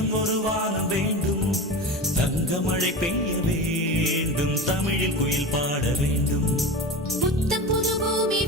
நீலம் ஒரு வானம் வேண்டும், தங்க மழை பெய்ய வேண்டும், தமிழில் குயில் பாட வேண்டும். புத்த புது பூமி